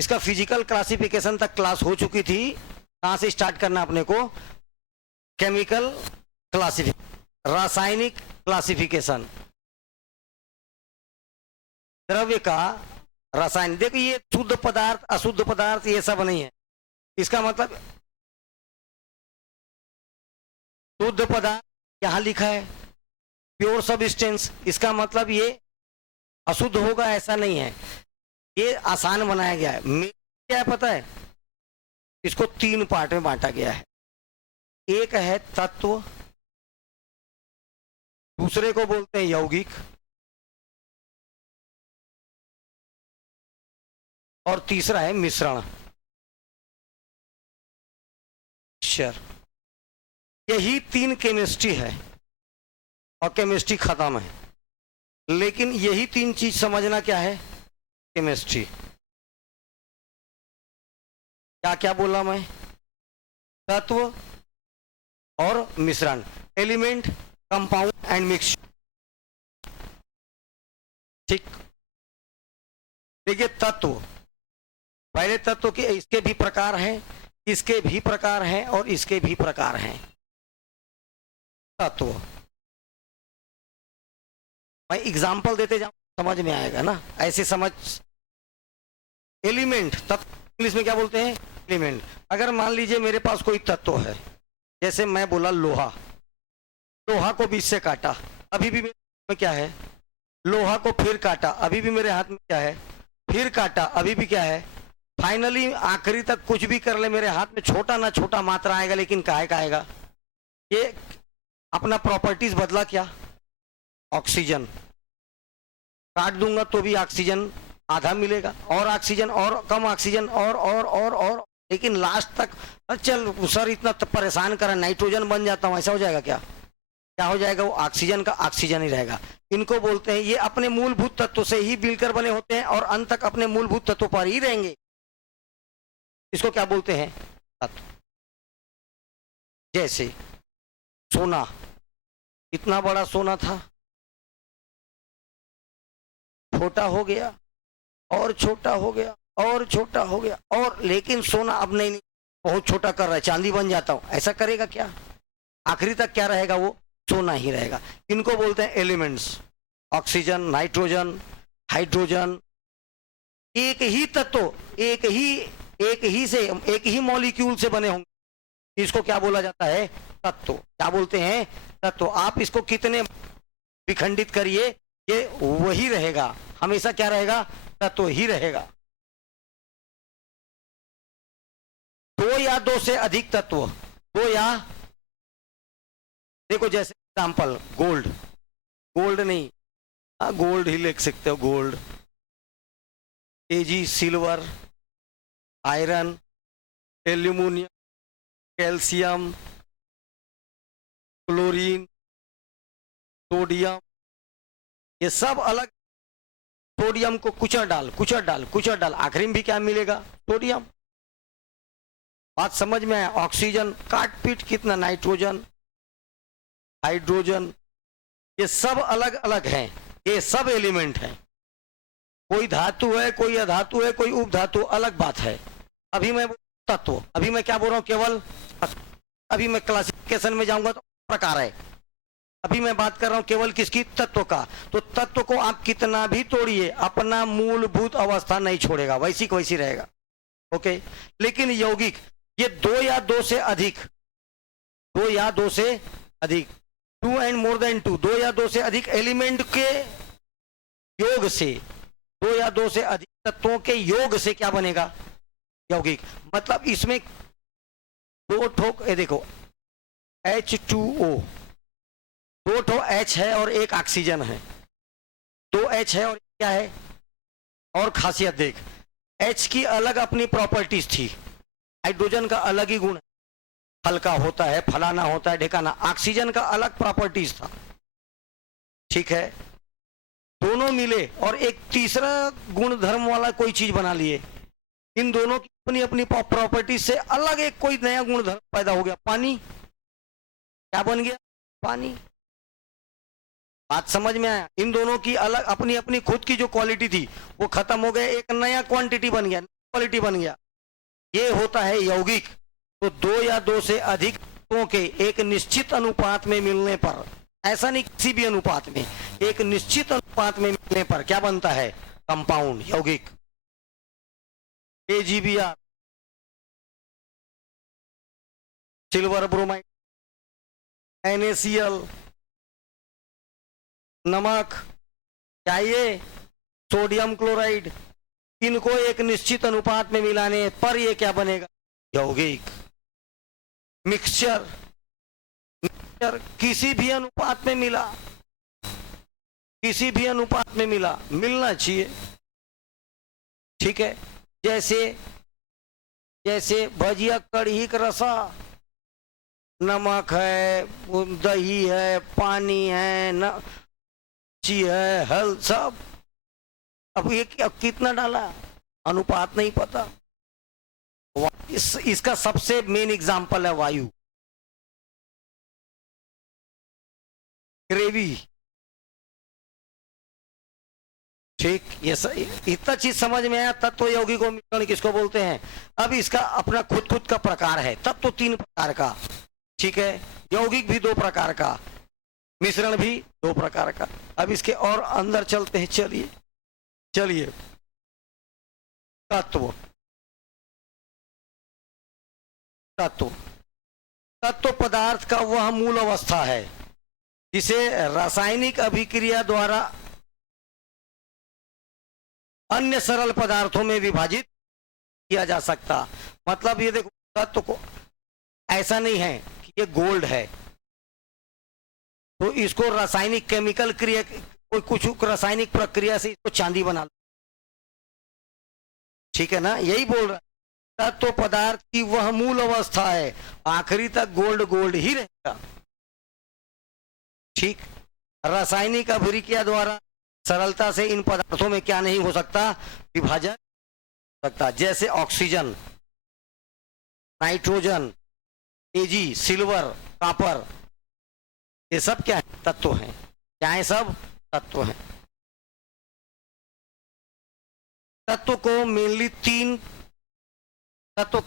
इसका physical classification तक class हो चुकी थी। कहां से स्टार्ट करना अपने को? केमिकल क्लासिफिकेशन, रासायनिक क्लासिफिकेशन, द्रव्य का रासायनिक। देखो ये शुद्ध पदार्थ अशुद्ध पदार्थ ये सब नहीं है। इसका मतलब शुद्ध पदार्थ यहां लिखा है प्योर सब्सटेंस, इसका मतलब ये अशुद्ध होगा ऐसा नहीं है। ये आसान बनाया गया है। क्या है पता है? इसको 3 पार्ट में बांटा गया है। एक है तत्व, दूसरे को बोलते हैं यौगिक, और तीसरा है मिश्रण। यही 3 केमिस्ट्री है और केमिस्ट्री खत्म है। लेकिन यही 3 चीज समझना क्या है केमिस्ट्री। क्या क्या बोला मैं? तत्व और मिश्रण, एलिमेंट, कंपाउंड एंड मिक्स। ठीक। देखिए तत्व, पहले तत्व के इसके भी प्रकार हैं, इसके भी प्रकार हैं और इसके भी प्रकार हैं। तत्व मैं एग्जाम्पल देते जाऊं समझ में आएगा ना, ऐसे समझ। एलिमेंट, तत्व इंग्लिश में क्या बोलते हैं? एलिमेंट। अगर मान लीजिए मेरे पास कोई तत्व है, जैसे मैं बोला लोहा, लोहा को बीच से काटा, अभी भी मेरे हाथ में क्या है? लोहा को फिर काटा, अभी भी मेरे हाथ में क्या है? फिर काटा, अभी भी क्या है? फाइनली आखिरी तक कुछ भी कर ले मेरे हाथ में छोटा ना छोटा मात्रा आएगा, लेकिन काहे का आएगा? ये अपना प्रॉपर्टीज बदला क्या? ऑक्सीजन। काट दूंगा तो भी ऑक्सीजन आधा मिलेगा, और ऑक्सीजन और कम ऑक्सीजन और लेकिन लास्ट तक चल सर इतना परेशान करा, नाइट्रोजन बन जाता हूं, ऐसा हो जाएगा क्या? क्या हो जाएगा? वो ऑक्सीजन का ऑक्सीजन ही रहेगा। इनको बोलते हैं, ये अपने मूलभूत तत्व से ही मिलकर बने होते हैं और अंत तक अपने मूलभूत तत्व पर ही रहेंगे। इसको क्या बोलते हैं? तत्व। जैसे सोना, इतना बड़ा सोना था, छोटा हो गया और छोटा हो गया और छोटा हो गया, और लेकिन सोना अब नहीं बहुत छोटा कर रहा है, चांदी बन जाता हूं, ऐसा करेगा क्या? आखिरी तक क्या रहेगा? वो सोना ही रहेगा। इनको बोलते हैं एलिमेंट्स। ऑक्सीजन, नाइट्रोजन, हाइड्रोजन, एक ही तत्व, एक ही मॉलिक्यूल से बने होंगे। इसको क्या बोला जाता है? तत्व। क्या बोलते हैं? तत्व। आप इसको कितने विखंडित करिए, ये वही रहेगा, हमेशा क्या रहेगा? तत्व ही रहेगा। 2 या 2 से अधिक तत्व, 2 या, देखो जैसे एग्जाम्पल गोल्ड, गोल्ड नहीं, गोल्ड ही लिख सकते हो, gold, A G, silver, iron, aluminium, calcium, chlorine, sodium, ये सब अलग। सोडियम को कुचल डाल, आखिरी में भी क्या मिलेगा? सोडियम। बात समझ में आया? ऑक्सीजन काट पीट कितना, नाइट्रोजन, हाइड्रोजन, ये सब अलग अलग हैं, ये सब एलिमेंट हैं। कोई धातु है, कोई अधातु है, कोई उपधातु, अलग बात है। अभी मैं तत्व, अभी मैं क्या बोल रहा हूं? केवल अभी मैं क्लासिफिकेशन में जाऊंगा तो प्रकार है। अभी मैं बात कर रहा हूं केवल किसकी? तत्व का। तो तत्व को आप कितना भी तोड़िए, अपना मूलभूत अवस्था नहीं छोड़ेगा, वैसी की वैसी रहेगा। ओके। लेकिन यौगिक, ये 2 या 2 से अधिक, 2 या 2 से अधिक, 2 एंड मोर देन 2, 2 या 2 से अधिक एलिमेंट के योग से, 2 या 2 से अधिक तत्वों के योग से क्या बनेगा? यौगिक। मतलब इसमें 2 ठोक, ये देखो H2O, 2 ठो H है और 1 ऑक्सीजन है, 2 H है और क्या है? और खासियत देख, H की अलग अपनी प्रॉपर्टीज थी, हाइड्रोजन का अलग ही गुण, हल्का होता है, फलाना होता है, ढेकाना। ऑक्सीजन का अलग प्रॉपर्टीज था। ठीक है, दोनों मिले और एक तीसरा गुण धर्म वाला कोई चीज बना लिए। इन दोनों की अपनी अपनी प्रॉपर्टीज से अलग एक कोई नया गुण धर्म पैदा हो गया, पानी। क्या बन गया? पानी। बात समझ में आया? इन दोनों की अलग अपनी अपनी खुद की जो क्वालिटी थी वो खत्म हो गया, एक नया क्वांटिटी बन गया, क्वालिटी बन गया। ये होता है यौगिक। तो दो या दो से अधिक तत्वों के एक निश्चित अनुपात में मिलने पर, ऐसा नहीं किसी भी अनुपात में, एक निश्चित अनुपात में मिलने पर क्या बनता है? कंपाउंड, यौगिक। AgBr, सिल्वर ब्रोमाइड, NaCl, नमक, चाहिए सोडियम क्लोराइड, इनको एक निश्चित अनुपात में मिलाने पर ये क्या बनेगा? यौगिक। मिक्सचर, किसी भी अनुपात में मिला, किसी भी अनुपात में मिला, मिलना चाहिए, ठीक है। जैसे जैसे भजिया कढ़ी का रसा, नमक है, दही है, पानी है, ची है, हल सब। अब ये कितना डाला, अनुपात नहीं पता। इसका सबसे मेन एग्जांपल है वायु, ग्रेवी, ठीक। ये इतना चीज समझ में आया। तत्व यौगिक को मिश्रण किसको बोलते हैं? अब इसका अपना खुद का प्रकार है। तत्व 3 प्रकार का, ठीक है। यौगिक भी 2 प्रकार का, मिश्रण भी 2 प्रकार का। अब इसके और अंदर चलते हैं, चलिए चलिए। तत्व तत्व तत्व पदार्थ का वह मूल अवस्था है जिसे रासायनिक अभिक्रिया द्वारा अन्य सरल पदार्थों में विभाजित किया जा सकता। मतलब ये देखो, तत्व को ऐसा नहीं है कि ये गोल्ड है तो इसको रासायनिक केमिकल क्रिया, कोई कुछ रासायनिक प्रक्रिया से इसको चांदी बना लो, ठीक है ना, यही बोल रहा है। तत्व पदार्थ की वह मूल अवस्था है, आखिरी तक गोल्ड गोल्ड ही रहेगा, ठीक। रासायनिक अभिक्रिया द्वारा सरलता से इन पदार्थों में क्या नहीं हो सकता? विभाजन हो सकता। जैसे oxygen, nitrogen, Ag, silver, copper, ये सब क्या है? तत्व हैं। क्या है? सब तत्व हैं। तत्व को मेनली 3 तत्व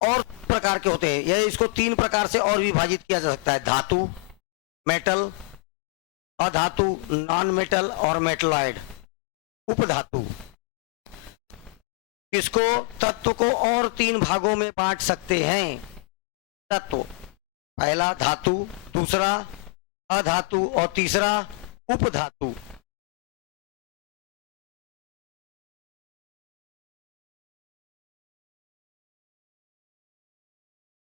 और प्रकार के होते हैं, यह इसको 3 प्रकार से और विभाजित किया जा सकता है। धातु, मेटल, अधातु, नॉन मेटल, और मेटलॉइड, उपधातु। इसको तत्व को और 3 भागों में बांट सकते हैं। तत्व, पहला धातु, दूसरा अधातु, और तीसरा उपधातु।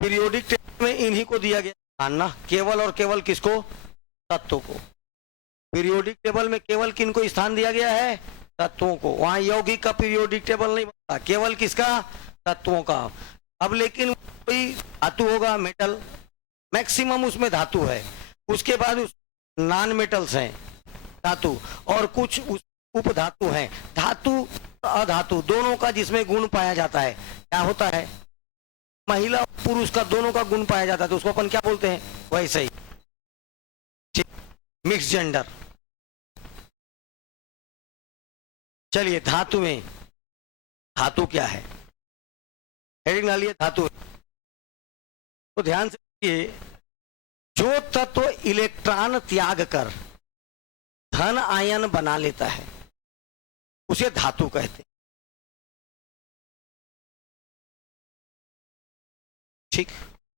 पीरियोडिक टेबल में इन्हीं को दिया गया मानना, केवल और केवल किसको? तत्वों को। पीरियोडिक टेबल में केवल किनको स्थान दिया गया है? तत्वों को। वहां यौगिक का पीरियोडिक टेबल नहीं बनता, केवल किसका? तत्वों का। अब लेकिन कोई धातु होगा, मेटल, मैक्सिमम उसमें धातु है, उसके बाद नॉन मेटल्स हैं धातु, और कुछ उपधातु हैं। धातु अधातु दोनों का जिसमें गुण पाया जाता है, क्या होता है? महिला और पुरुष का दोनों का गुण पाया जाता है, तो उसको अपन क्या बोलते हैं? वैसे ही मिक्स जेंडर। चलिए, धातु में, धातु क्या है? हेडिंग डालिए, धातु। तो ध्यान से देखिए, जो तत्व इलेक्ट्रॉन त्याग कर धन आयन बना लेता है उसे धातु कहते हैं, ठीक।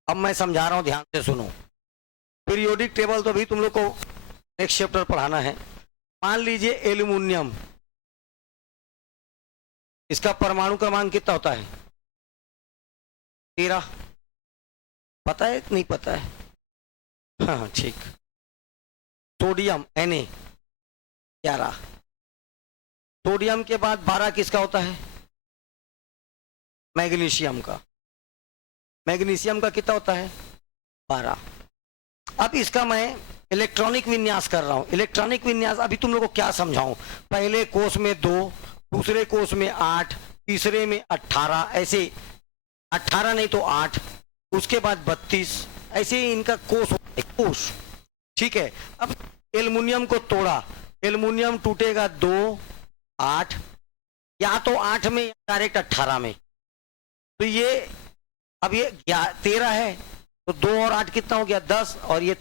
अब मैं समझा रहा हूं, ध्यान से सुनो। पीरियोडिक टेबल तो भी तुम लोग को नेक्स्ट चैप्टर पढ़ाना है। मान लीजिए एल्युमिनियम, इसका परमाणु क्रमांक कितना होता है? 13। पता है नहीं पता है? हाँ ठीक। Sodium Na 11। सोडियम के बाद 12 किसका होता है? मैग्नीशियम का। मैग्नीशियम का कितना होता है? 12। अब इसका मैं इलेक्ट्रॉनिक विन्यास कर रहा हूं। इलेक्ट्रॉनिक विन्यास अभी तुम लोगों को क्या समझाऊं? पहले कोष में 2, दूसरे कोष में 8, तीसरे में 18, ऐसे 18 नहीं तो 8, उसके बाद 32, ऐसे ही इनका कोष होता है, कोष, ठीक है। अब एल्युमिनियम को तोड़ा, एल्युमिनियम टूटेगा 2, 8, या तो 8 में या डायरेक्ट 18 में। तो ये अब ये 13 है, तो 2 और 8 कितना हो गया 10, और ये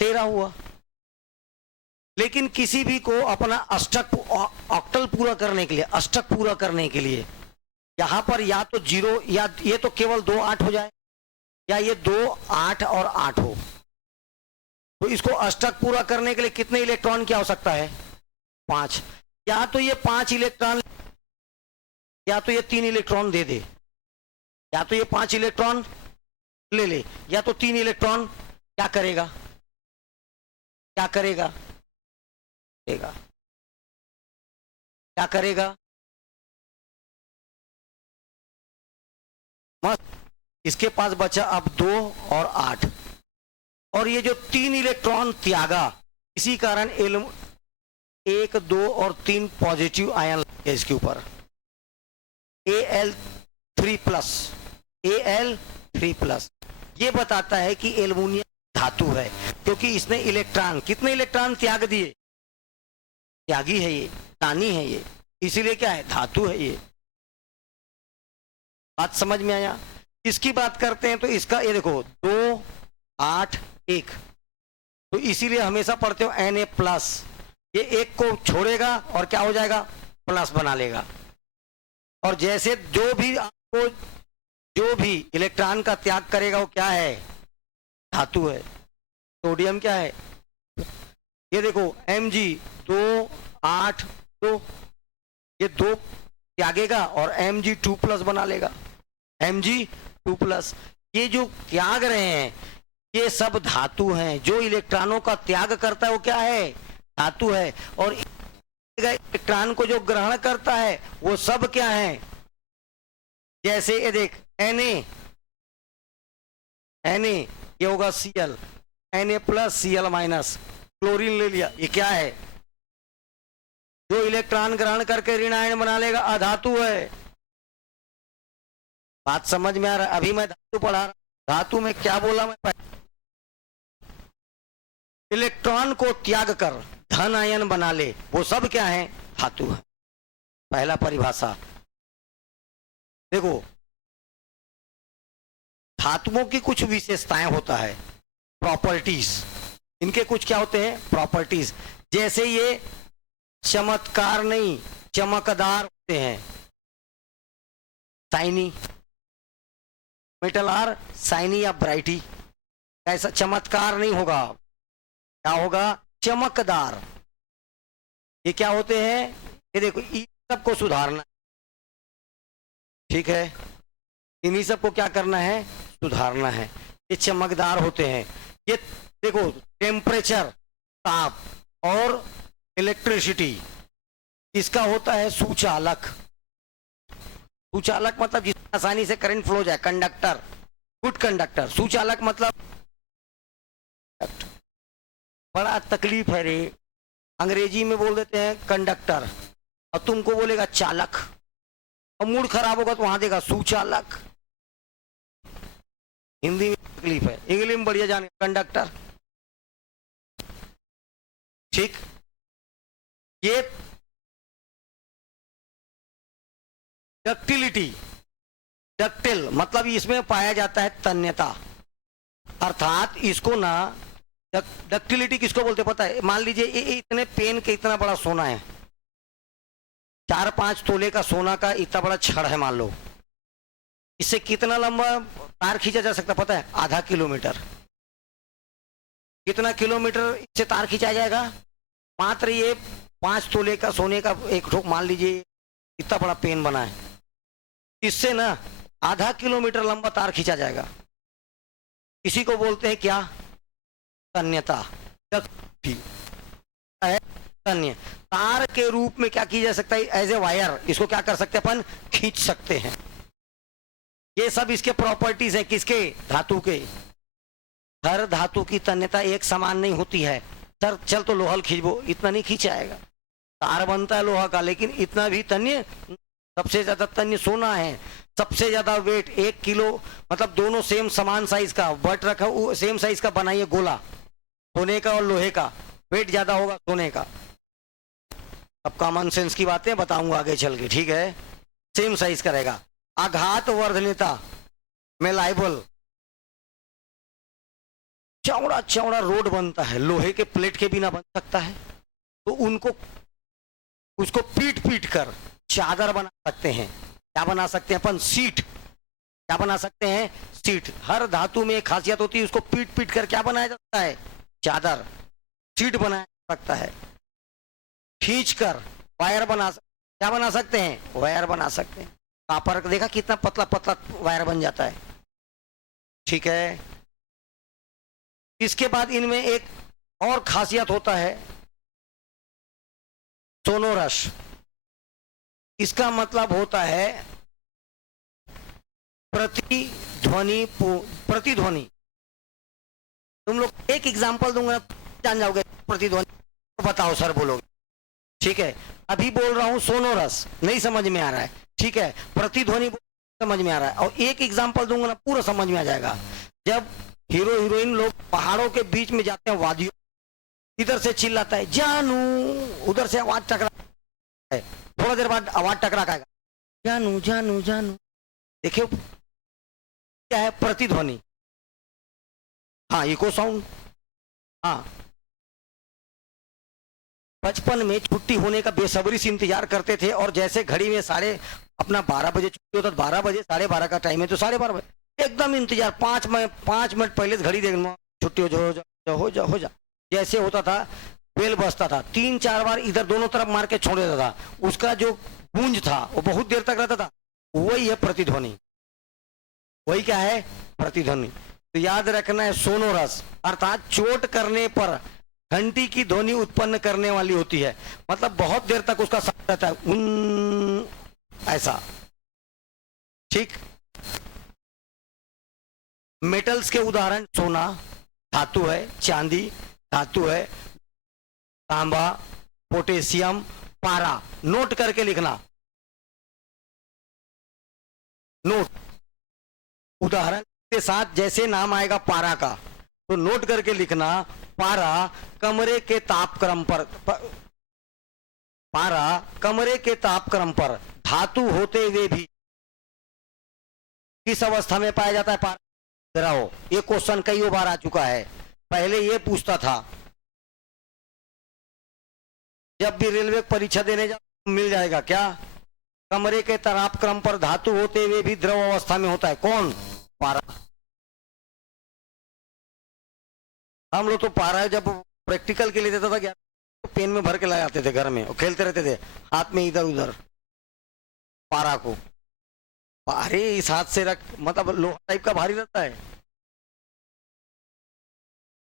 13 हुआ। लेकिन किसी भी को अपना अष्टक ऑक्टल पूरा करने के लिए, अष्टक पूरा करने के लिए यहां पर या तो 0 या ये तो केवल 2 8 हो जाए, या ये 2 8 और 8 हो। तो इसको अष्टक पूरा करने के लिए कितने इलेक्ट्रॉन की आवश्यकता है 5। या तो ये 5 इलेक्ट्रॉन, या तो ये 3 इलेक्ट्रॉन दे दे, या तो ये 5 इलेक्ट्रॉन ले ले, या तो 3 इलेक्ट्रॉन क्या करेगा, क्या करेगा, क्या करेगा, मस्त। इसके पास बचा अब 2 और 8, और ये जो 3 इलेक्ट्रॉन त्यागा, इसी कारण 1 2 और 3 पॉजिटिव आयन लगे इसके ऊपर, Al3+, Al3+। ये बताता है कि एल्युमिनियम धातु है, क्योंकि इसने इलेक्ट्रॉन, कितने इलेक्ट्रॉन त्याग दिए, त्यागी है ये, दानी है ये, इसीलिए क्या है, धातु है ये। बात समझ में आया। इसकी बात करते हैं तो इसका ये देखो 2 8 1, तो इसीलिए हमेशा पढ़ते हो Na+, ये 1 को छोड़ेगा और क्या हो जाएगा, प्लस बना लेगा। और जैसे जो भी इलेक्ट्रॉन का त्याग करेगा वो क्या है, धातु है। सोडियम क्या है, ये देखो Mg 2 8 2, ये 2 त्यागेगा और Mg2+ बना लेगा, Mg2+। ये जो त्याग रहे हैं ये सब धातु हैं। जो इलेक्ट्रॉनों का त्याग करता है वो क्या है, धातु है। और इलेक्ट्रॉन को जो ग्रहण करता है वो सब क्या है, जैसे ये देख Na ये होगा Cl, Na+ Cl-, क्लोरीन ले लिया, ये क्या है, जो इलेक्ट्रॉन ग्रहण करके ऋण आयन बना लेगा, अधातु है। बात समझ में आ रहा है। अभी मैं धातु पढ़ा रहा, धातु में क्या बोला मैं, इलेक्ट्रॉन को त्याग कर धन आयन बना ले, वो सब क्या है, धातु है। पहला परिभाषा देखो, धातुओं की कुछ विशेषताएं होता है, प्रॉपर्टीज, इनके कुछ क्या होते हैं, प्रॉपर्टीज। जैसे ये चमत्कार नहीं, चमकदार होते हैं, शाइनी, मेटल आर शाइनी या ब्राइटी। ऐसा चमत्कार नहीं होगा, क्या होगा, चमकदार। ये क्या होते हैं, ये देखो इन सबको सुधारना, ठीक है, इन्हीं सबको क्या करना है, सुधारना है। ये चमकदार होते हैं। ये देखो टेम्परेचर, ताप और इलेक्ट्रिसिटी, इसका होता है सुचालक। सुचालक मतलब जिसमें आसानी से करंट फ्लो जाए, कंडक्टर, गुड कंडक्टर। सुचालक मतलब बड़ा तकलीफ है रे, अंग्रेजी में बोल देते हैं कंडक्टर और तुमको बोलेगा चालक, और मूड खराब होगा तो वहां देगा सुचालक। हिंदी में तकलीफ है, इंग्लिश में बढ़िया जाने, कंडक्टर, ठीक। ये डक्टिलिटी, डक्टिल मतलब इसमें पाया जाता है तन्यता, अर्थात इसको ना, डक्टिलिटी किसको बोलते पता है, मान लीजिए ये इतने पेन के इतना बड़ा सोना है, 4-5 तोले का सोना का इतना बड़ा छड़ है मान लो, इससे कितना लंबा तार खींचा जा सकता पता है, आधा किलोमीटर। कितना किलोमीटर इससे तार खींचा जाएगा, मात्र ये 5 तोले का सोने का एक ठोक, मान लीजिए इतना बड़ा पेन बना है, इससे ना आधा किलोमीटर लंबा तार खींचा जाएगा। इसी को बोलते हैं क्या, तन्यता। तन्य तार के रूप में क्या किया जा सकता है, एज ए वायर, इसको क्या कर सकते हैं अपन, खींच सकते हैं। ये सब इसके प्रॉपर्टीज है, किसके, धातु के। हर धातु की तन्यता एक समान नहीं होती है। सर चल तो लोहा खींचो, इतना नहीं खींचाएगा, तार बनता है लोहा का, लेकिन इतना भी तन्य, सबसे ज्यादा तन्य सोना है, सबसे ज्यादा वेट 1 किलो, मतलब दोनों सेम समान साइज का बट रखा, सेम साइज का बनाइए गोला, सोने का और लोहे का, वेट ज्यादा होगा सोने का। अब कॉमन सेंस की बातें बताऊंगा आगे चल के, ठीक है। सेम साइज करेगा। आघात वर्धनीयता में लाइबल, चौड़ा चौड़ा रोड बनता है, लोहे के प्लेट के बिना बन सकता है, तो उनको उसको पीट पीट कर चादर बना सकते हैं। क्या बना सकते हैं अपन? सीट। क्या बना सकते हैं? सीट। हर धातु में एक खासियत होती है, उसको पीट पीट कर क्या बनाया जाता है? चादर, सीट बनाया जा सकता है। खींच कर वायर क्या बना सकते हैं? वायर बना सकते हैं। कॉपर का देखा कितना पतला पतला वायर बन जाता है, ठीक है। इसके बाद इनमें एक और खासियत होता है, सोनोरस। इसका मतलब होता है प्रतिध्वनि। प्रतिध्वनि, तुम लोग एक एग्जांपल दूंगा जान जाओगे प्रतिध्वनि, तो बताओ सर बोलोगे, ठीक है। अभी बोल रहा हूं सोनोरस, नहीं समझ में आ रहा है, ठीक है। प्रतिध्वनि समझ में आ रहा है, और एक एग्जांपल दूंगा ना पूरा समझ में आ जाएगा। जब हीरो हीरोइन लोग पहाड़ों के बीच में जाते हैं, वादियों, इधर से चिल्लाता है जानू, उधर से आवाज टकरा है, थोड़ा देर बाद आवाज टकरा खाएगा, जानू जानू जानू। देखिए क्या है? प्रतिध्वनि। हाँ, इको साउंड। हाँ, बचपन में छुट्टी होने का बेसब्री से इंतजार करते थे, और जैसे घड़ी में अपना 12 बजे छुट्टी होता, 12 बजे 12:30 का टाइम है तो 12:30 बजे एकदम इंतजार, 5 मिनट पहले घड़ी देखना, छुट्टी हो जा हो जा हो जा। जैसे होता था, बेल बजता था, 3-4 बार इधर दोनों तरफ मार के छोड़ देता था, उसका जो गूंज था वो बहुत देर तक रहता था। वही है प्रतिध्वनि। वही क्या है? प्रतिध्वनि। तो याद रखना है, सोनोरस अर्थात चोट करने पर घंटी की ध्वनि उत्पन्न करने वाली होती है, मतलब बहुत देर तक उसका साथ रहता है, ऐसा, ठीक। मेटल्स के उदाहरण, सोना धातु है, चांदी धातु है, तांबा, पोटेशियम, पारा। नोट करके लिखना, नोट उदाहरण के साथ, जैसे नाम आएगा पारा का तो नोट करके लिखना। पारा कमरे के तापक्रम पर, पारा कमरे के तापक्रम पर धातु होते हुए भी किस अवस्था में पाया जाता है? पारा। जराओ, ये क्वेश्चन कई बार आ चुका है। पहले ये पूछता था, जब भी रेलवे परीक्षा देने जाओ मिल जाएगा क्या? कमरे के तापक्रम पर धातु होते हुए भी द्रव अवस्था में होता है, कौन? पारा। हम लोग तो पारा जब प्रैक्टिकल के लिए देता था, क्या तो पेन में भर के लाए आते थे घर में, और खेलते रहते थे हाथ में इधर उधर पारा को। अरे इस हाथ से रख, मतलब लोहा टाइप का भारी रहता है,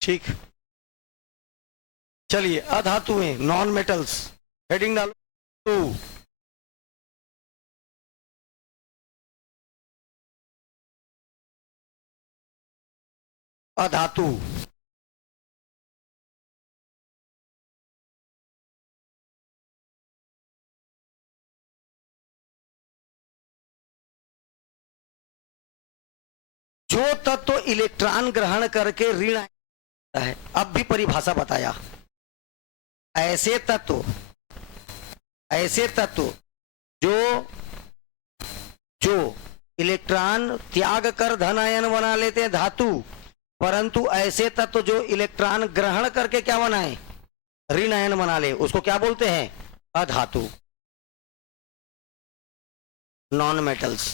ठीक। चलिए, अधातुएं, नॉन मेटल्स, हेडिंग डालो 2। अधातु, जो तत्व इलेक्ट्रॉन ग्रहण करके ऋण है। अब भी परिभाषा बताया, ऐसे तत्व जो जो इलेक्ट्रॉन त्याग कर धन आयन बना लेते हैं, धातु, परंतु ऐसे तत्व जो इलेक्ट्रॉन ग्रहण करके क्या बनाए? ऋण आयन बना ले, उसको क्या बोलते हैं? अधातु, नॉन मेटल्स।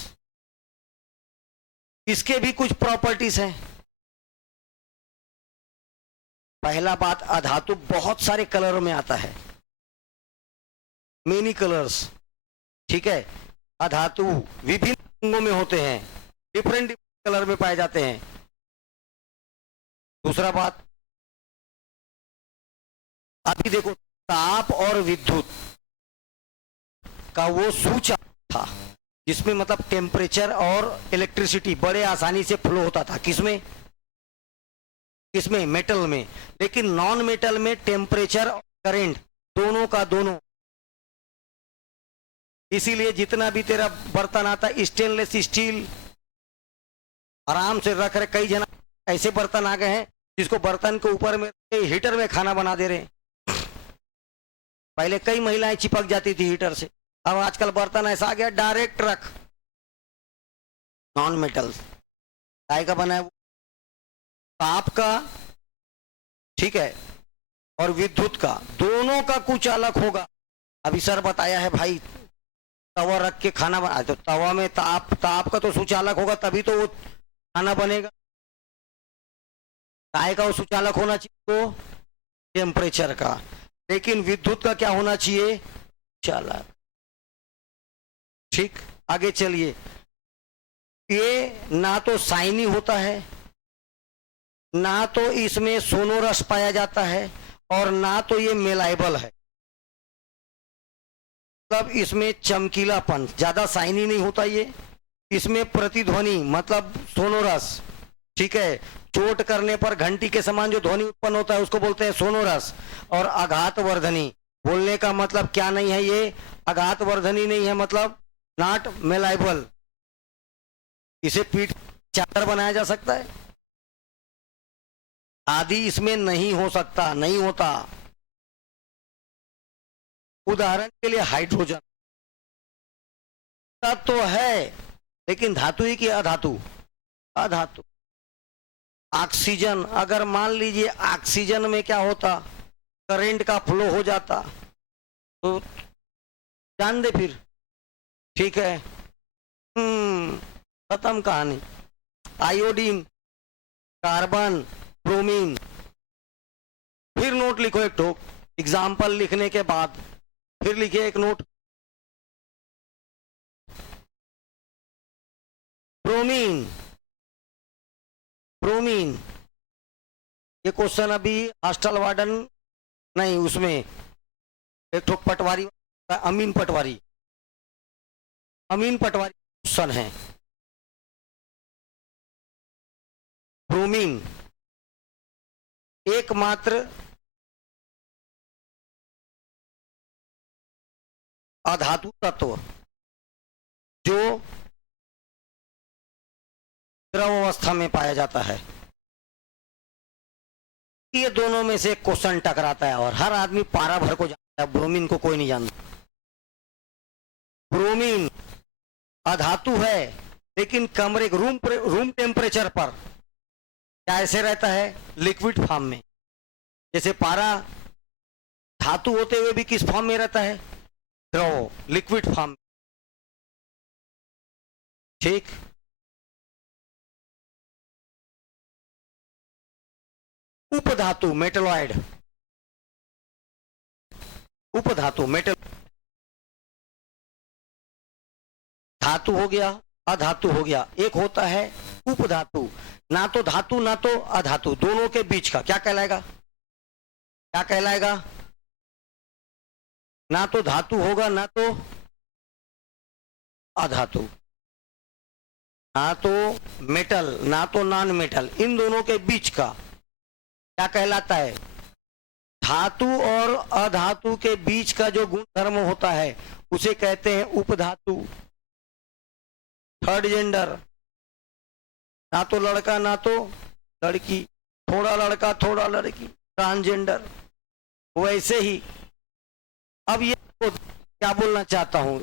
इसके भी कुछ प्रॉपर्टीज हैं। पहला बात, अधातु बहुत सारे कलरों में आता है, मेनी कलर्स, ठीक है। अधातु विभिन्न रंगों में होते हैं, डिफरेंट कलर में पाए जाते हैं। दूसरा बात, अभी देखो, ताप और विद्युत का वो सूचक था, जिसमें मतलब टेम्परेचर और इलेक्ट्रिसिटी बड़े आसानी से फ्लो होता था। किसमें? मेटल में। लेकिन नॉन मेटल में टेम्परेचर और करंट दोनों का दोनों, इसीलिए जितना भी तेरा बर्तन आता है, स्टेनलेस स्टील आराम से रख रहे। कई जन ऐसे बर्तन आ गए हैं जिसको बर्तन के ऊपर में हीटर में खाना बना दे रहे हैं, पहले कई महिलाएं चिपक जाती थी हीटर से, अब आजकल बर्तन ऐसा आ गया डायरेक्ट रख। नॉन मेटल काय का बना है वो? ताप का, ठीक है, और विद्युत का, दोनों का कुछ अलग होगा। अभी सर बताया है भाई तवा रख के खाना बना, तो तवा में ताप का तो सुचालक होगा तभी तो वो खाना बनेगा। काय का वो सुचालक होना चाहिए तो टेम्परेचर का, लेकिन विद्युत का क्या होना चाहिए? चालक। ठीक, आगे चलिए। ये ना तो साइनी होता है, ना तो इसमें सोनोरस पाया जाता है, और ना तो ये मेलाइबल है। मतलब इसमें चमकीलापन, ज्यादा साइनी नहीं होता ये। इसमें प्रतिध्वनि मतलब सोनोरस, ठीक है, चोट करने पर घंटी के समान जो ध्वनि उत्पन्न होता है उसको बोलते हैं सोनोरस। और आघात वर्धनी, बोलने का मतलब क्या नहीं है, ये आघात वर्धनी नहीं है, मतलब नॉट मेलाइबल। इसे पीठ चादर बनाया जा सकता है आदि इसमें नहीं हो सकता, नहीं होता। उदाहरण के लिए हाइड्रोजन तो है, लेकिन धातु ही कि अधातु? अधातु। ऑक्सीजन, अगर मान लीजिए ऑक्सीजन में क्या होता, करंट का फ्लो हो जाता तो जान दे फिर, ठीक है, खत्म कहानी। Iodine, carbon, bromine. फिर नोट लिखो एक ठोक, एग्जाम्पल लिखने के बाद फिर लिखिए एक नोट। ब्रोमीन, ब्रोमीन, ये क्वेश्चन अभी हॉस्टल वार्डन नहीं, उसमें एक ठोक पटवारी, अमीन पटवारी, अमीन पटवारी क्वेश्चन है। ब्रोमीन एकमात्र अधातु तत्व जो द्रव अवस्था में पाया जाता है। ये दोनों में से क्वेश्चन टकराता है और हर आदमी पारा भर को जानता है, ब्रोमीन को कोई नहीं जानता। ब्रोमीन अधातु है, लेकिन कमरे रूम टेम्परेचर पर क्या ऐसे रहता है, लिक्विड फॉर्म में। जैसे पारा धातु होते हुए भी किस फॉर्म में रहता है, द्रव, लिक्विड फॉर्म। ठीक, उपधातु मेटलॉइड, उपधातु मेटल, धातु हो गया, अधातु हो गया। एक होता है उपधातु, ना तो धातु ना तो अधातु, दोनों के बीच का क्या कहलाएगा, क्या कहलाएगा? ना तो धातु होगा ना तो अधातु, ना तो मेटल ना तो नॉन मेटल, इन दोनों के बीच का क्या कहलाता है? धातु और अधातु के बीच का जो गुण धर्म होता है उसे कहते हैं उपधातु। थर्ड जेंडर, ना तो लड़का ना तो लड़की, थोड़ा लड़का थोड़ा लड़की, ट्रांसजेंडर। वैसे ही अब ये तो क्या बोलना चाहता हूं,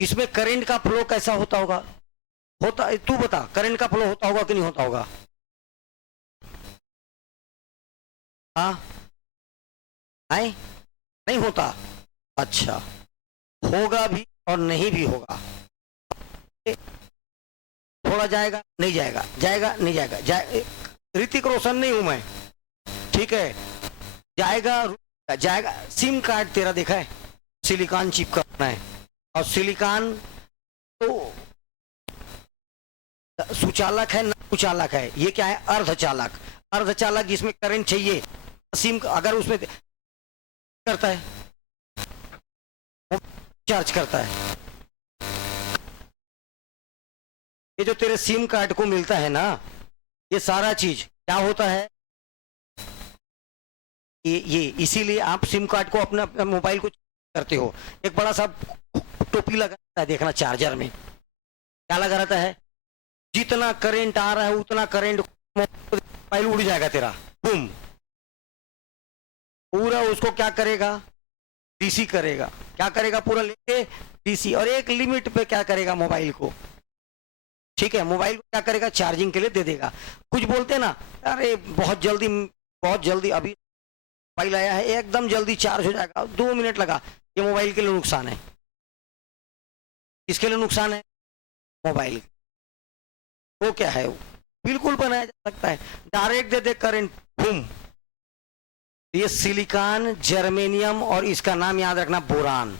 इसमें करंट का फ्लो कैसा होता होगा? होता, तू बता, करंट का फ्लो होता होगा कि नहीं होता होगा? हाँ, नहीं होता। अच्छा, होगा भी और नहीं भी होगा। थोड़ा जाएगा नहीं जाएगा, जाएगा नहीं जाएगा, ऋतिक रोशन नहीं हूं मैं, ठीक है, जाएगा जाएगा। सिम कार्ड तेरा देखा है, सिलिकॉन चिप करना है, और सिलिकॉन तो सुचालक है ना कुचालक है? ये क्या है? अर्धचालक। अर्धचालक जिसमें करंट चाहिए, सिम अगर उसमें करता है, चार्ज करता है। ये जो तेरे सिम कार्ड को मिलता है ना, ये सारा चीज क्या होता है, ये इसीलिए आप सिम कार्ड को अपना मोबाइल को करते हो, एक बड़ा सा टोपी लगा रहता है, देखना चार्जर में क्या लगा रहता है, जितना करंट आ रहा है उतना करंट मोबाइल उड़ जाएगा तेरा, बूम। पूरा उसको क्या करेगा, डीसी करेगा। क्या करेगा, पूरा लेके डीसी, और एक लिमिट पे क्या करेगा, मोबाइल को, ठीक है, मोबाइल को क्या करेगा, चार्जिंग के लिए दे देगा। कुछ बोलते हैं ना, अरे बहुत जल्दी अभी मोबाइल आया है, एकदम जल्दी चार्ज हो जाएगा, 2 मिनट लगा। ये मोबाइल के लिए नुकसान है। किसके लिए नुकसान है, मोबाइल। वो क्या है, वो बिल्कुल बनाया जा सकता है, डायरेक्ट दे दे करंट, बूम। ये सिलिकॉन, जर्मेनियम, और इसका नाम याद रखना, बोरान।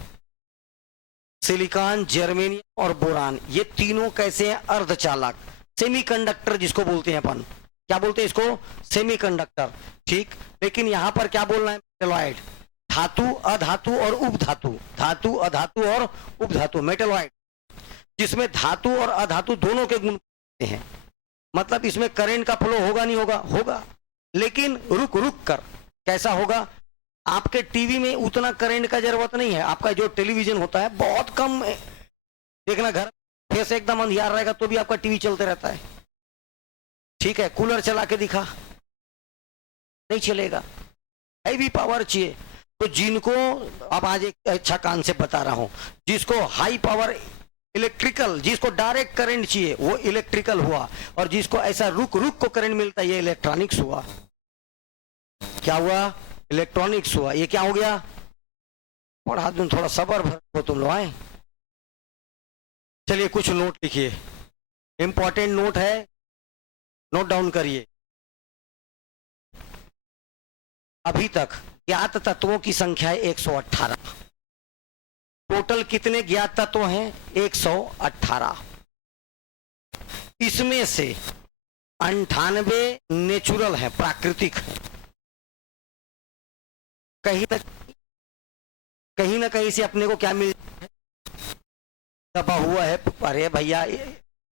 सिलिकॉन, जर्मेनियम और बोरान, ये तीनों कैसे हैं, अर्धचालक, सेमीकंडक्टर जिसको बोलते हैं अपन। क्या बोलते हैं इसको, सेमीकंडक्टर, ठीक। लेकिन यहां पर क्या बोलना है, मेटलॉइड, धातु, अधातु और उपधातु, धातु, अधातु और उपधातु, मेटलॉइड, जिसमें धातु और अधातु दोनों के गुण होते हैं। मतलब इसमें करंट का फ्लो होगा, नहीं होगा, होगा, लेकिन रुक रुक कर। कैसा होगा, आपके टीवी में उतना करंट का जरूरत नहीं है। आपका जो टेलीविजन होता है बहुत कम देखना, घर फेस एकदम अंधियार रहेगा तो भी आपका टीवी चलते रहता है, ठीक है। कूलर चला के दिखा, नहीं चलेगा, हैवी पावर चाहिए। तो जिनको, अब आज एक अच्छा कॉन्सेप्ट बता रहा हूं, जिसको हाई पावर इलेक्ट्रिकल, जिसको डायरेक्ट करंट चाहिए वो इलेक्ट्रिकल हुआ, और जिसको ऐसा रुक रुक को करंट मिलता है ये इलेक्ट्रॉनिक्स हुआ। क्या हुआ, इलेक्ट्रॉनिक्स हुआ। ये क्या हो गया, पढ़ा दूं, थोड़ा सबर हो तुम लोग आए। चलिए कुछ नोट लिखिए, इंपॉर्टेंट नोट है, नोट डाउन करिए। अभी तक ज्ञात तत्वों की संख्या है 118। टोटल कितने ज्ञात तत्व हैं, 118। इसमें से 98 नेचुरल है, प्राकृतिक है। कहीं ना कहीं से अपने को क्या मिल दबा हुआ है। अरे भैया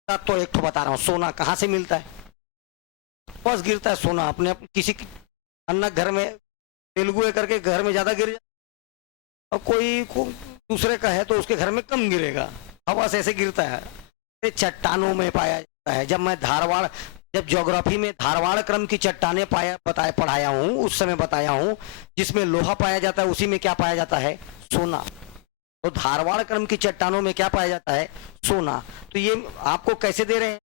तो एक तो बता रहा हूं, सोना कहां से मिलता है, बस गिरता है सोना अपने, किसी अन्य घर में तेलुगु है करके घर में ज्यादा गिर जाए, और कोई दूसरे का है तो उसके घर में कम गिरेगा, हवा से ऐसे गिरता है। चट्टानों में पाया जाता है। जब ज्योग्राफी में धारवाड़ क्रम की चट्टानें पढ़ाया हूं, उस समय बताया हूं, जिसमें लोहा पाया जाता है, उसी में क्या पाया जाता है, सोना। तो धारवाड़ क्रम की चट्टानों में क्या पाया जाता है, सोना। तो ये आपको कैसे दे रहे हैं,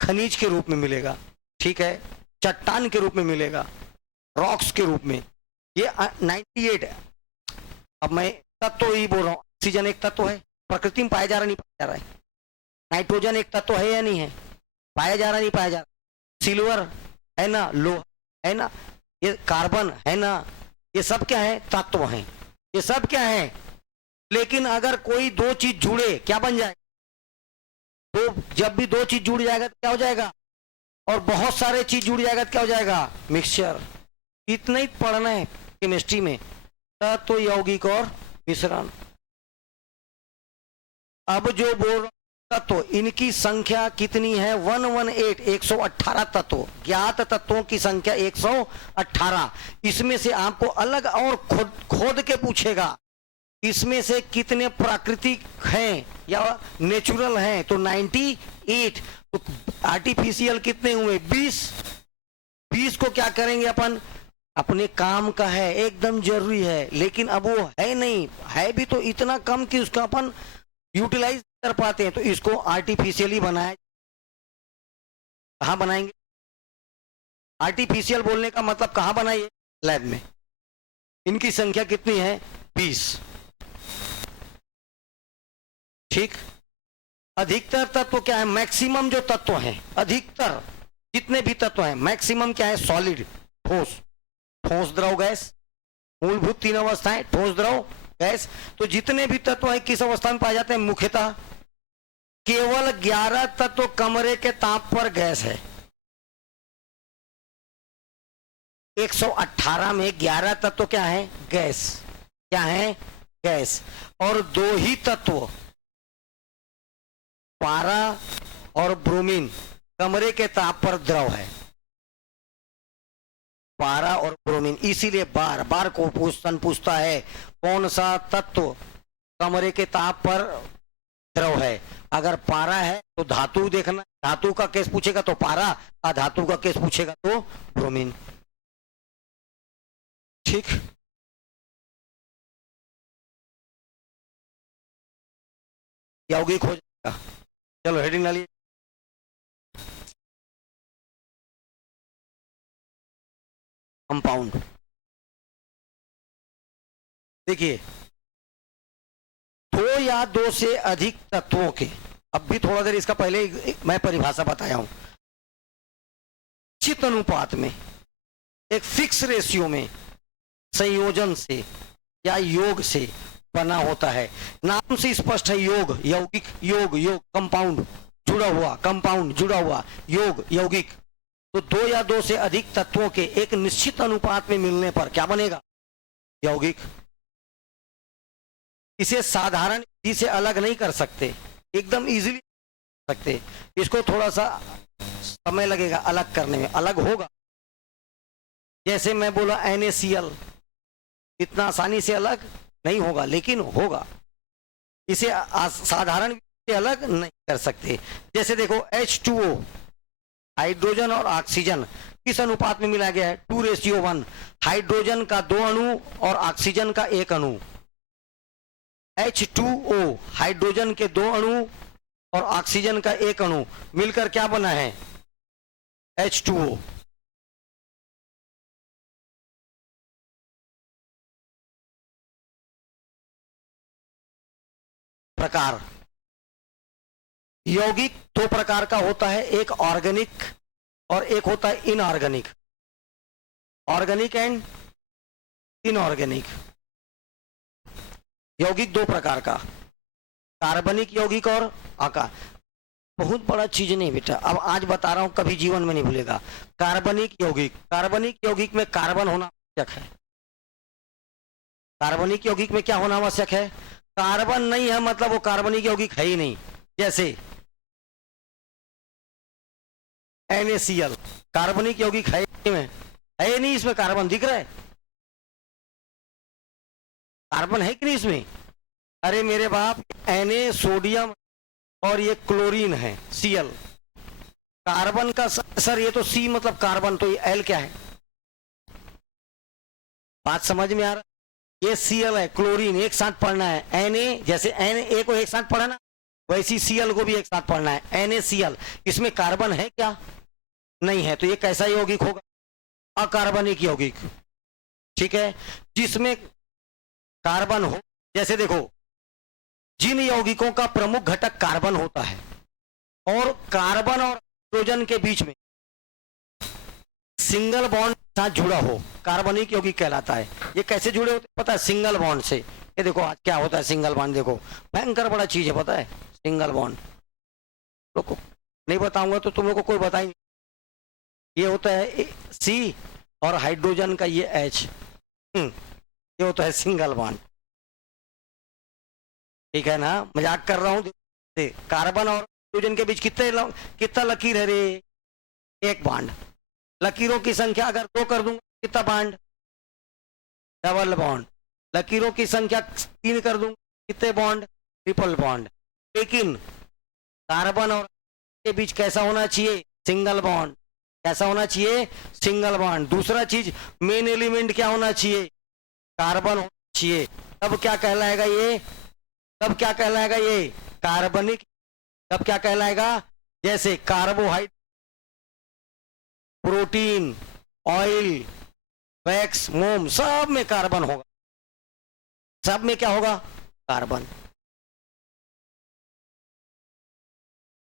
खनिज के रूप में मिलेगा, ठीक है, चट्टान के रूप में मिलेगा, रॉक्स के रूप में। ये 98 है। अब मैं तत्व ही बोल रहा हूँ, ऑक्सीजन एक तत्व है, प्रकृति में पाया जा रहा, नहीं पाया जा रहा है। नाइट्रोजन एक तत्व है या नहीं है, पाया जा रहा, नहीं पाया जा रहा। सिल्वर है ना, लोहा है ना, ये कार्बन है ना, ये सब क्या है, तत्व हैं, ये सब क्या है। लेकिन अगर कोई दो चीज जुड़े क्या बन जाएगा, तो जब भी दो चीज जुड़ जाएगा तो क्या हो जाएगा, और बहुत सारे चीज जुड़ जाएगा तो क्या हो जाएगा, मिक्सचर। इतना ही पढ़ना है केमिस्ट्री में, तत्व, यौगिक और मिश्रण। अब जो बोल तत्व, इनकी संख्या कितनी है, 118, 118 तत्व, ज्ञात तत्वों की संख्या 118। इसमें से आपको अलग और खोद के पूछेगा, इसमें से कितने प्राकृतिक हैं या नेचुरल हैं, तो 98। तो आर्टिफिशियल कितने हुए, 20 को क्या करेंगे अपन, अपने काम का है, एकदम जरूरी है, लेकिन अब वो है नहीं, है भी तो इतना कम कि उसका अपन यूटिलाइज कर पाते हैं, तो इसको आर्टिफिशियली बनाया। कहां बनाएंगे, आर्टिफिशियल बोलने का मतलब कहां बनाइए, लैब में। इनकी संख्या कितनी है, 20, ठीक। अधिकतर तत्व क्या है, मैक्सिमम जो तत्व हैं, अधिकतर जितने भी तत्व हैं, मैक्सिमम क्या है, सॉलिड, ठोस, ठोस, द्रव, गैस, मूलभूत तीन अवस्थाएं, ठोस, द्रव, गैस। तो जितने भी तत्व हैं किस अवस्था में पाए जाते हैं, मुख्यतः केवल 11 तत्व कमरे के ताप पर गैस है। 118 में 11 तत्व क्या है, गैस, क्या है, गैस। और 2 ही तत्व, पारा और ब्रोमीन, कमरे के ताप पर द्रव है, पारा और ब्रोमीन। इसीलिए बार बार को क्वेश्चन पूछता है कौन सा तत्व कमरे के ताप पर द्रव है। अगर पारा है तो धातु देखना, धातु का केस पूछेगा तो पारा, अधातु का केस पूछेगा तो ब्रोमीन। ठीक, यौगिक हो जाएगा। चलो हेडिंग डालिए। कंपाउंड। देखिए, दो या दो से अधिक तत्वों के, अब भी थोड़ा देर इसका पहले मैं परिभाषा बताया हूं, निश्चित अनुपात में एक फिक्स रेशियो में संयोजन से या योग से बना होता है। नाम से स्पष्ट है, योग, यौगिक, योग, योग, कंपाउंड, जुड़ा हुआ, कंपाउंड, जुड़ा हुआ, योग, यौगिक। तो दो या दो से अधिक तत्वों के एक निश्चित अनुपात में मिलने पर क्या बनेगा? यौगिक। इसे साधारण विधि से अलग नहीं कर सकते, एकदम इजीली सकते, इसको थोड़ा सा समय लगेगा अलग करने में, अलग होगा। जैसे मैं बोला NaCl, इतना आसानी से अलग नहीं होगा, लेकिन होगा। इसे साधारण से अलग नहीं कर सकते। जैसे देखो H2O, हाइड्रोजन और ऑक्सीजन किस अनुपात में मिला गया है? 2:1। हाइड्रोजन का 2 अणु और ऑक्सीजन का 1 अणु। H2O, हाइड्रोजन के 2 अणु और ऑक्सीजन का 1 अणु मिलकर क्या बना है? H2O। प्रकार, यौगिक दो प्रकार का होता है, एक ऑर्गेनिक और एक होता है इनऑर्गेनिक। ऑर्गेनिक एंड इनऑर्गेनिक यौगिक दो प्रकार का, कार्बनिक यौगिक और आकार। बहुत बड़ा चीज नहीं बेटा, अब आज बता रहा हूं, कभी जीवन में नहीं भूलेगा। कार्बनिक यौगिक, कार्बनिक यौगिक में कार्बन होना आवश्यक है। कार्बनिक यौगिक में क्या होना आवश्यक है? कार्बन नहीं है मतलब वो कार्बनिक यौगिक है ही नहीं। जैसे NaCl, कार्बनिक यौगिक है है नहीं, इसमें कार्बन दिख रहा है? कार्बन है कि नहीं इसमें? अरे मेरे बाप, Na सोडियम और ये क्लोरीन है Cl। कार्बन का सर ये तो C मतलब कार्बन, तो ये L क्या है? बात समझ में आ रहा? ये Cl है, क्लोरीन एक साथ पढ़ना है। Na जैसे Na को एक साथ पढ़ा ना, वैसी Cl को भी एक साथ पढ़ना है, NaCl। इसमें कार्बन है क्या? नहीं है। तो ये कैसा यौगिक होगा? अकार्बनिक यौगिक। ठीक है, जिसमें कार्बन हो। जैसे देखो, जिन यौगिकों का प्रमुख घटक कार्बन होता है और कार्बन और हाइड्रोजन के बीच में सिंगल बॉन्ड साथ जुड़ा हो, कार्बनिक यौगिक कहलाता है। ये कैसे जुड़े होते हैं पता है? सिंगल बॉन्ड से। ये देखो आज क्या होता है सिंगल बॉन्ड, देखो भयंकर बड़ा चीज है, पता है? सिंगल बॉन्ड लोग नहीं बताऊंगा तो तुम लोग को कोई बताएंगे। ये होता है C और हाइड्रोजन का ये H, ये होता है सिंगल बॉन्ड। ठीक है ना, मजाक कर रहा हूं। कार्बन और हाइड्रोजन के बीच कितना लकीर है रे? एक बॉन्ड। लकीरों की संख्या अगर 2 कर दूंगा कितना बॉन्ड? Double bond. लकीरों की संख्या 3 कर दूंगा कितने बॉन्ड? Triple bond. लेकिन कार्बन और के बीच कैसा होना चाहिए? Single bond. कैसा होना चाहिए? Single bond. दूसरा चीज, मेन एलिमेंट क्या होना चाहिए? कार्बन होना चाहिए। तब क्या कहलाएगा ये? तब क्या कहलाएगा ये? कार्बनिक। तब क्या कहलाएगा? जैसे कार्बोहाइड्रेट, प्रोटीन, ऑयल, वैक्स, मोम, सब में कार्बन होगा। सब में क्या होगा? कार्बन।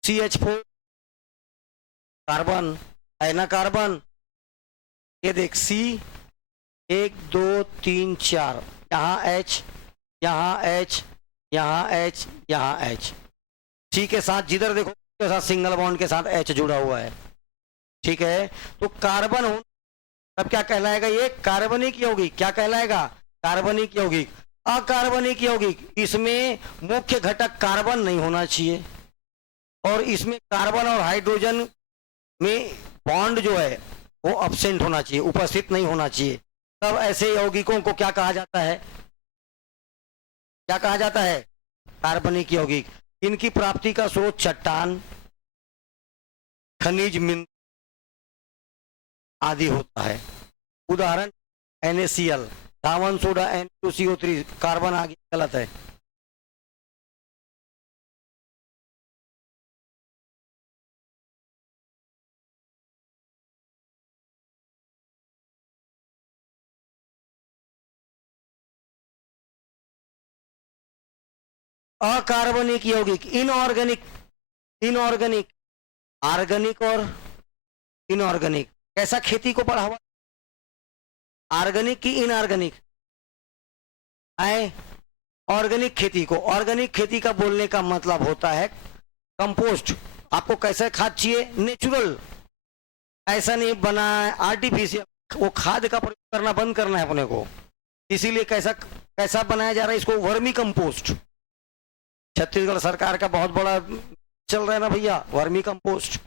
CH4 कार्बन है ना, कार्बन। ये देख C 1 2 3 4, यहाँ H, यहाँ H, यहाँ H, यहाँ H। C के साथ जिधर देखो के साथ सिंगल बॉन्ड के साथ H जुड़ा हुआ है। ठीक है, तो कार्बन हो तब क्या कहलाएगा? ये कार्बनिक यौगिक। क्या कहलाएगा? कार्बनिक यौगिक। अकार्बनिक यौगिक, इसमें मुख्य घटक कार्बन नहीं होना चाहिए और इसमें कार्बन और हाइड्रोजन में बॉन्ड जो है वो अब्सेंट होना चाहिए, उपस्थित नहीं होना चाहिए। तब ऐसे यौगिकों को क्या कहा जाता है? क्या कहा जाता है? कार्बनिक यौगिक। इनकी प्राप्ति का स्रोत चट्टान, खनिज, मिनरल आदि होता है। उदाहरण NaCl, सावन सोडा N2CO3, कार्बन आ गया, गलत है। अकार्बनिक यौगिक, इनऑर्गेनिक, इनऑर्गेनिक, ऑर्गेनिक और इनऑर्गेनिक, कैसा खेती को बढ़ावा, ऑर्गेनिक की इनऑर्गेनिक आए, ऑर्गेनिक खेती को, ऑर्गेनिक खेती का बोलने का मतलब होता है कंपोस्ट। आपको कैसा खाद चाहिए, नेचुरल, ऐसा नहीं बना आर्टिफिशियल, वो खाद का प्रयोग करना बंद करना है अपने को। इसीलिए कैसा कैसा बनाया जा रहा है इसको, वर्मी कंपोस्ट। छत्तीसगढ़ सरकार का बहुत बड़ा चल रहा है ना भैया, वर्मी कंपोस्ट।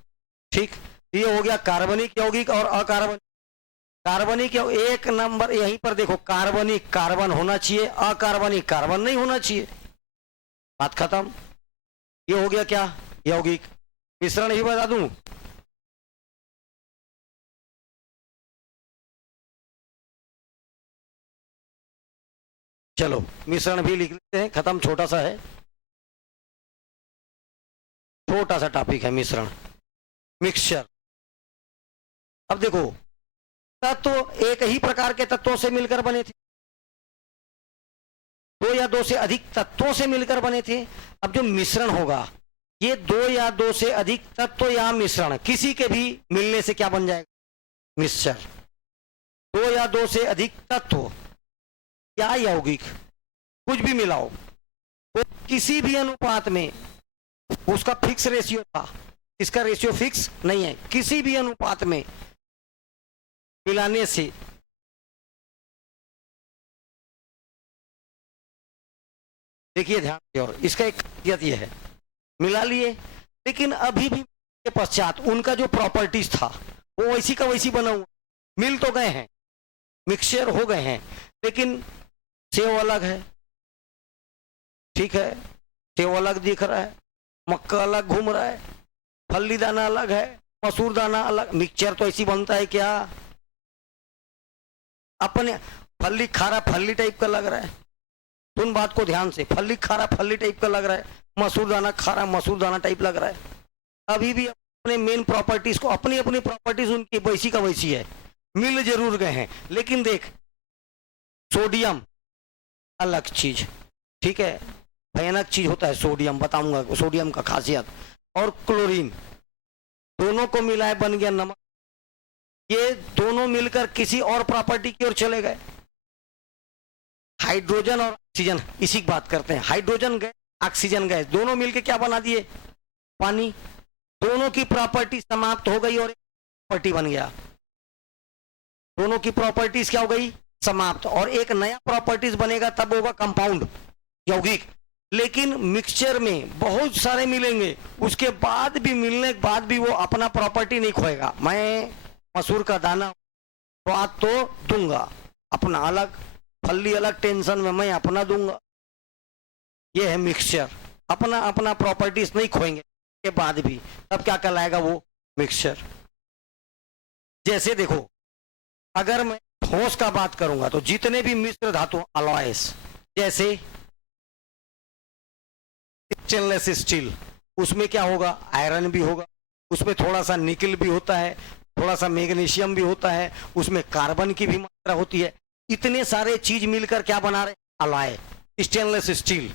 ठीक, ये हो गया कार्बनिक यौगिक और अकार्बनिक। कार्बनिक एक नंबर यहीं पर देखो, कार्बनिक कार्बन होना चाहिए, अकार्बनिक कार्बन नहीं होना चाहिए, बात खत्म। ये हो गया क्या, यौगिक। मिश्रण ही बता दूं, चलो मिश्रण भी लिख लेते हैं, खत्म, छोटा सा है, छोटा सा टॉपिक है मिश्रण, मिक्सचर। अब देखो, तत्व एक ही प्रकार के तत्वों से मिलकर बने थे, दो या दो से अधिक तत्वों से मिलकर बने थे। अब जो मिश्रण होगा, ये दो या दो से अधिक तत्व या मिश्रण किसी के भी मिलने से क्या बन जाएगा, मिक्सचर। दो या दो से अधिक तत्व या यौगिक कुछ भी मिलाओ, वो किसी भी अनुपात में, उसका फिक्स रेशियो था, इसका रेशियो फिक्स नहीं है, किसी भी अनुपात में मिलाने से देखिए ध्यान से, और इसका एक खासियत यह है, मिला लिए लेकिन अभी भी के पश्चात उनका जो प्रॉपर्टीज था वो वैसी का वैसी बना हुआ, मिल तो गए हैं, मिक्सचर हो गए हैं, लेकिन सेव अलग है, ठीक है, सेव अलग दिख रहा है, मक्का अलग घूम रहा है, फल्ली दाना अलग है, मसूर दाना अलग, मिक्सचर तो ऐसी बनता है क्या, अपने फल्ली खारा फल्ली टाइप का लग रहा है, सुन बात को ध्यान से, फल्ली खारा फल्ली टाइप का लग रहा है, मसूर दाना खारा मसूर दाना टाइप लग रहा है, अभी भी अपने मेन प्रॉपर्टीज को, अपनी अपनी प्रॉपर्टीज उनकी वैसी का वैसी है, मिल जरूर गए हैं, लेकिन देख सोडियम अलग चीज, ठीक है, भयानक चीज होता है सोडियम, बताऊंगा सोडियम का खासियत, और क्लोरीन दोनों को मिलाए बन गया नमक। ये दोनों मिलकर किसी और प्रॉपर्टी की ओर चले गए, हाइड्रोजन और ऑक्सीजन, इसी की बात करते हैं, हाइड्रोजन गैस ऑक्सीजन गैस दोनों मिलकर क्या बना दिए, पानी। दोनों की प्रॉपर्टी समाप्त हो गई और एक प्रॉपर्टी बन गया, दोनों की प्रॉपर्टीज क्या हो गई, समाप्त, और एक नया प्रॉपर्टीज बनेगा, तब होगा कंपाउंड, यौगिक। लेकिन मिक्सचर में बहुत सारे मिलेंगे, उसके बाद भी, मिलने के बाद भी वो अपना प्रॉपर्टी नहीं खोएगा। मैं मसूर का दाना स्वाद तो दूंगा अपना अलग, फल्ली अलग, टेंशन में मैं अपना दूंगा, ये है मिक्सचर, अपना अपना प्रॉपर्टीज नहीं खोएंगे के बाद भी, तब क्या कहलाएगा वो, मिक्सचर। जैसे देखो, अगर मैं ठोस का बात करूंगा तो जितने भी मिश्र धातु अलॉयस, जैसे स्टेनलेस स्टील, उसमें क्या होगा, आयरन भी होगा, उसमें थोड़ा सा निकल भी होता है, थोड़ा सा मैग्नीशियम भी होता है, उसमें कार्बन की भी मात्रा होती है, इतने सारे चीज मिलकर क्या बना रहे, अलॉय। स्टेनलेस स्टील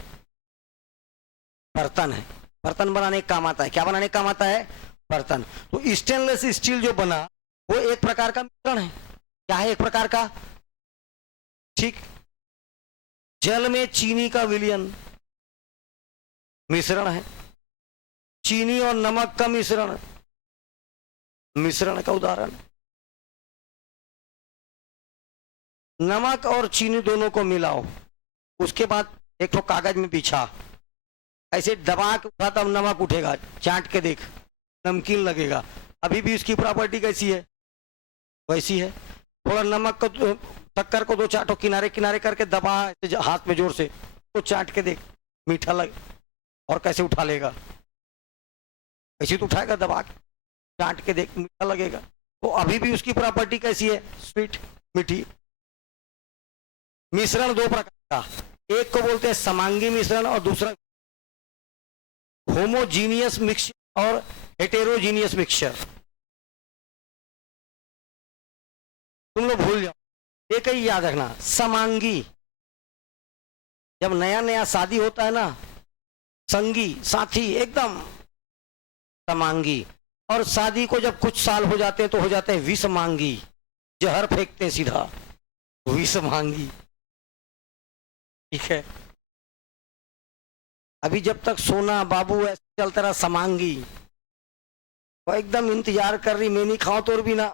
बर्तन है, बर्तन बनाने का काम आता है, क्या बनाने का काम आता है, बर्तन। तो स्टेनलेस स्टील जो बना वो एक प्रकार का मिश्रण है, क्या है, एक प्रकार का, ठीक। जल में चीनी का विलयन मिश्रण है, चीनी और नमक का मिश्रण, मिश्रण का उदाहरण, नमक और चीनी दोनों को मिलाओ, उसके बाद एक तो कागज में बिछा, ऐसे दबा के उठा तब नमक उठेगा, चाट के देख नमकीन लगेगा, अभी भी उसकी प्रॉपर्टी कैसी है, वैसी है। थोड़ा नमक को, शक्कर को दो चाटो किनारे किनारे करके दबा हाथ में जोर से, तो चाट के देख मीठा लगे, और कैसे उठा लेगा, ऐसे तो उठाएगा, दबा के चाट के देख मीठा लगेगा, तो अभी भी उसकी प्रॉपर्टी कैसी है, स्वीट, मीठी। मिश्रण दो प्रकार का, एक को बोलते हैं समांगी मिश्रण और दूसरा होमोजीनियस मिक्सचर और हेटेरोजीनियस मिक्सचर। तुम लोग भूल जाओ, एक ही याद रखना, समांगी। जब नया नया शादी होता है ना, संगी साथी एकदम समांगी, और शादी को जब कुछ साल हो जाते हैं तो हो जाते हैं विषमांगी, जहर फेंकते हैं सीधा, विषमांगी। ठीक है, अभी जब तक सोना बाबू ऐसे चलता रहा समांगी, वो एकदम इंतजार कर रही, मैं नहीं खाऊं तो भी ना,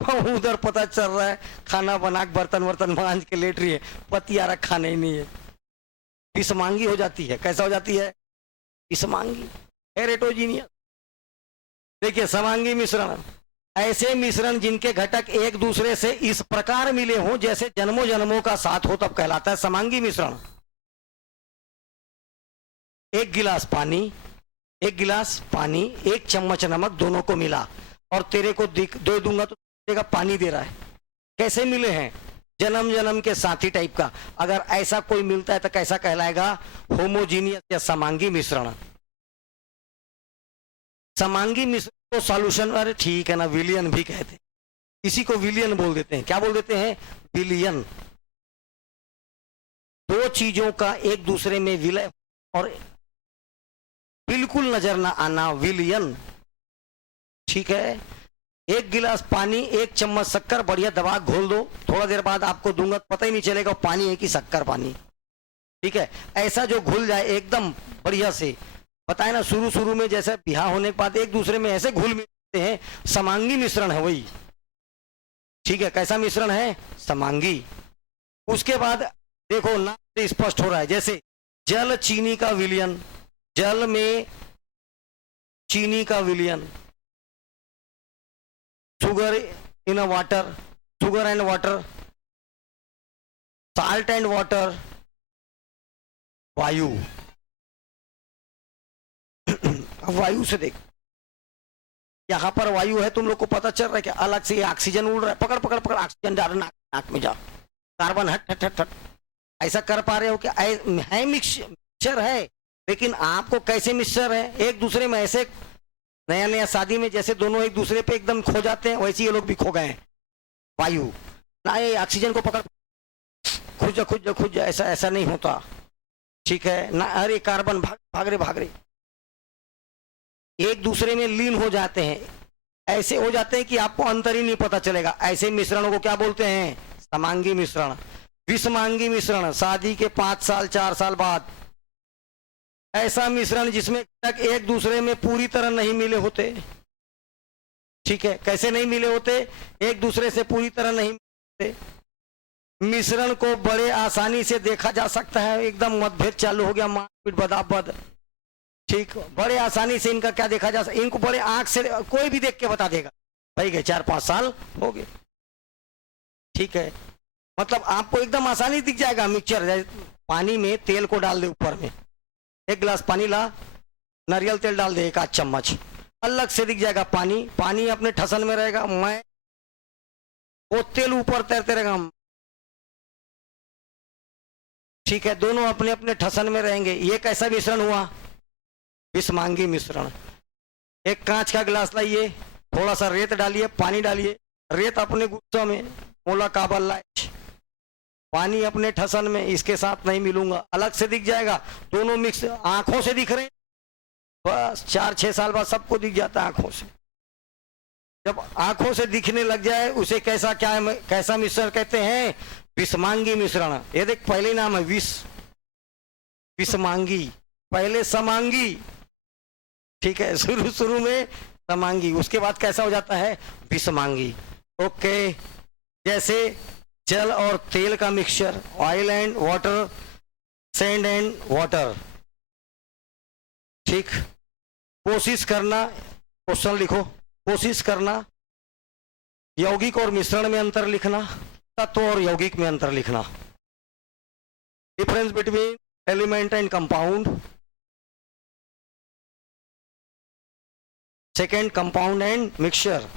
उधर पता चल रहा है खाना बना के बर्तन वर्तन मांज के लेट रही है, पति आ रहा खाना ही नहीं है, विषमांगी हो जाती है। कैसा हो जाती है? विषमांगी, हेटेरोजीनियस। देखिए समांगी मिश्रण, ऐसे मिश्रण जिनके घटक एक दूसरे से इस प्रकार मिले हों जैसे जन्मों जन्मों का साथ हो, तब कहलाता है समांगी मिश्रण। एक गिलास पानी, एक चम्मच नमक, दोनों को मिला और तेरे को दे दूंगा तो तेरा पानी दे रहा है। कैसे मिले हैं? जन्म जन्म के साथी टाइप का। अगर ऐसा कोई मिलता है तो कैसा कहलाएगा? होमोजीनियस या समांगी मिश्रण। समांगी मिश्रण को सॉल्यूशन, अरे ठीक है ना, विलियन भी कहते हैं, इसी को विलियन बोल देते हैं। क्या बोल देते हैं? विलियन। दो चीजों का एक दूसरे में विलय और बिल्कुल नजर ना आना, विलियन। ठीक है, एक गिलास पानी, एक चम्मच शक्कर, बढ़िया दबा घोल दो, थोड़ा देर बाद आपको दूंगा पता ही नहीं चलेगा पानी है कि शक्कर पानी। ठीक है, ऐसा जो घुल जाए एकदम बढ़िया से, बताए ना शुरू शुरू में जैसे ब्याह होने के बाद एक दूसरे में ऐसे घुल मिलते हैं, समांगी मिश्रण है वही। ठीक है, कैसा मिश्रण है? समांगी। उसके बाद देखो ना स्पष्ट हो रहा है, जैसे जल चीनी का विलयन, जल में चीनी का विलयन, sugar in water, sugar and water, salt and water, वायु। वायु से देख, यहां पर वायु है, तुम लोग को पता चल रहा है कि अलग से ऑक्सीजन उड़ रहा है, पकड़ पकड़ पकड़ ऑक्सीजन डाल नाक में जाओ, कार्बन हट हट हट हट, ऐसा कर पा रहे हो कि है मिक्सचर है, लेकिन आपको कैसे मिक्सचर है? एक दूसरे में ऐसे, नया नया शादी में जैसे दोनों एक दूसरे पे एकदम खो जाते हैं, वैसे ये लोग भी खो गए हैं। वायु ना, ये ऑक्सीजन को पकड़ खुज जा, ऐसा नहीं होता। ठीक है ना, अरे कार्बन भाग रहे, एक दूसरे में लीन हो जाते हैं, ऐसे हो जाते हैं कि आपको अंतर ही नहीं पता चलेगा। ऐसे मिश्रणों को क्या बोलते हैं? समांगी मिश्रण। विषमांगी मिश्रण, शादी के 5 साल 4 साल बाद, ऐसा मिश्रण जिसमें तक एक दूसरे में पूरी तरह नहीं मिले होते। ठीक है, कैसे नहीं मिले होते? एक दूसरे से पूरी तरह नहीं मिले होते। मिश्रण को बड़े आसानी से देखा जा सकता है, एकदम मतभेद चालू हो गया, मारपीट बदाबद। ठीक, बड़े आसानी से इनका क्या देखा जा सकता, इनको बड़े आंख से कोई भी देख के बता देगा भाई गए 4-5 साल हो गए। ठीक है, मतलब आपको एकदम आसानी दिख जाएगा। मिक्सचर, पानी में तेल को डाल दे, ऊपर में एक गिलास पानी ला, नारियल तेल डाल दे 1 चम्मच, अलग से दिख जाएगा पानी, पानी अपने ठसन में रहेगा, मैं वो तेल ऊपर तैरते रहेगा। ठीक है, दोनों अपने अपने ठसन में रहेंगे। ये कैसा मिश्रण हुआ? विषमांगी मिश्रण। एक कांच का गिलास लाइए, थोड़ा सा रेत डालिए, पानी डालिए, रेत अपने गुस्सा में, मोला काबल लाइट, पानी अपने ठसन में, इसके साथ नहीं मिलूंगा, अलग से दिख जाएगा। दोनों मिक्स, आंखों से दिख रहे हैं, बस 4-6 साल बाद सबको दिख जाता है आंखों से। जब आंखों से दिखने लग जाए उसे कैसा मिश्रण कहते हैं? विषमांगी मिश्रण। ये देख, पहले नाम है विषमांगी, पहले समांगी। ठीक है, शुरू में समांगी, उसके बाद कैसा हो जाता है? विषमांगी। ओके, जैसे जल और तेल का mixture, oil and water, sand and water. ठीक, कोशिश करना, क्वेश्चन लिखो, कोशिश करना, यौगिक और मिश्रण में अंतर लिखना, तत्व और यौगिक में अंतर लिखना, difference between element and compound, second compound and mixture,